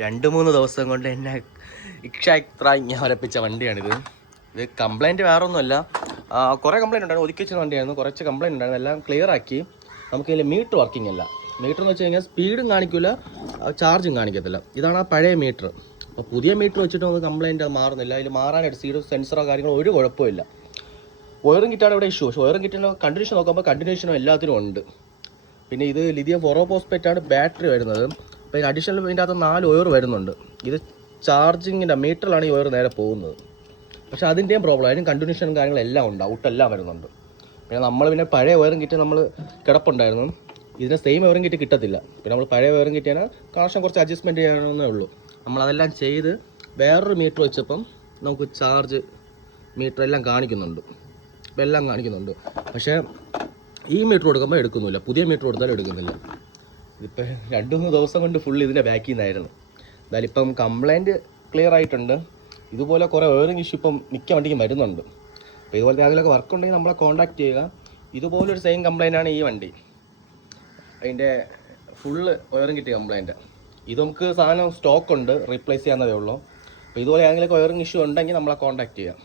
2-3 ദിവസം കൊണ്ട് എന്നെ ഇക്ഷാത്ര ഞാൻ വരപ്പിച്ച വണ്ടിയാണിത്. ഇത് കംപ്ലൈൻറ്റ് വേറെ ഒന്നുമല്ല, കുറേ കംപ്ലൈൻറ്റ് ഉണ്ടായിരുന്നു. ഒതുക്കി വെച്ച വണ്ടിയായിരുന്നു, കുറച്ച് കംപ്ലൈൻറ്റ് ഉണ്ടായിരുന്നു. എല്ലാം ക്ലിയർ ആക്കി. നമുക്കിതിൽ മീറ്റർ വർക്കിംഗ് അല്ല. മീറ്റർ എന്ന് വെച്ച് കഴിഞ്ഞാൽ സ്പീഡും കാണിക്കില്ല, ചാർജും കാണിക്കത്തില്ല. ഇതാണ് ആ പഴയ മീറ്റർ. അപ്പോൾ പുതിയ മീറ്റർ വെച്ചിട്ട് നമുക്ക് കംപ്ലൈൻറ്റ് അത് മാറുന്നില്ല. അതിൽ മാറാനായിട്ട് സീഡ് സെൻസറോ കാര്യങ്ങളോ ഒരു കുഴപ്പമില്ല. വയറിംഗ് കിറ്റാണ് ഇവിടെ ഇഷ്യൂ. പക്ഷേ വയറിംഗ് കിറ്റിൻ്റെ കണ്ടിന്യൂഷൻ നോക്കുമ്പോൾ കണ്ടിന്യൂഷനും എല്ലാത്തിനും ഉണ്ട്. പിന്നെ ഇത് ലിഥിയം ഫോസ്ഫേറ്റാണ് ബാറ്ററി വരുന്നത്. അപ്പോൾ ഇതിന് അഡീഷണൽ ഇതിൻ്റെ അകത്ത് 4 വയർ വരുന്നുണ്ട്. ഇത് ചാർജിങ്ങിൻ്റെ മീറ്ററിലാണ് ഈ വയർ നേരെ പോകുന്നത്. പക്ഷേ അതിൻ്റെയും പ്രോബ്ലം, അതിനും കണ്ടിന്യൂഷനും കാര്യങ്ങളെല്ലാം ഉണ്ട്, ഔട്ടെല്ലാം വരുന്നുണ്ട്. പിന്നെ പഴയ വയറിംഗ് കിറ്റ് നമ്മൾ കിടപ്പുണ്ടായിരുന്നു. ഇതിന് സെയിം വയറിംഗ് കിറ്റ് കിട്ടത്തില്ല. പിന്നെ നമ്മൾ പഴയ വയറിംഗ് കിറ്റിയാണ് കണക്ഷൻ കുറച്ച് അഡ്ജസ്റ്റ്മെൻറ്റ് ചെയ്യണമെന്നേ ഉള്ളൂ. നമ്മളതെല്ലാം ചെയ്ത് വേറൊരു മീറ്റർ വെച്ചപ്പം നമുക്ക് ചാർജ് മീറ്റർ എല്ലാം കാണിക്കുന്നുണ്ട്, എല്ലാം കാണിക്കുന്നുണ്ട്. പക്ഷേ ഈ മീറ്റർ കൊടുക്കുമ്പോൾ എടുക്കുന്നില്ല, പുതിയ മീറ്റർ കൊടുത്താലും എടുക്കുന്നില്ല. ഇതിപ്പോൾ 2-3 ദിവസം കൊണ്ട് ഫുൾ ഇതിൻ്റെ ബാക്കിൽ നിന്നായിരുന്നു. എന്തായാലും ഇപ്പം കംപ്ലൈൻറ്റ് ക്ലിയർ ആയിട്ടുണ്ട്. ഇതുപോലെ കുറേ വയറിംഗ് ഇഷ്യൂ ഇപ്പം മിക്ക വണ്ടിക്കും വരുന്നുണ്ട്. അപ്പോൾ ഇതുപോലത്തെ അതിലൊക്കെ വർക്ക് ഉണ്ടെങ്കിൽ നമ്മളെ കോൺടാക്ട് ചെയ്യുക. ഇതുപോലൊരു സെയിം കംപ്ലൈൻ്റാണ് ഈ വണ്ടി. അതിൻ്റെ ഫുള്ള് വയറിംഗ് കിട്ടിയ കംപ്ലൈൻറ്റ്. ഇത് നമുക്ക് സാധനം സ്റ്റോക്ക് ഉണ്ട്, റീപ്ലേസ് ചെയ്യാവുന്നതേ ഉള്ളൂ. അപ്പോൾ ഇതുപോലെ ഏതെങ്കിലും വയറിംഗ് ഇഷ്യൂ ഉണ്ടെങ്കിൽ നമ്മളെ കോൺടാക്ട് ചെയ്യാം.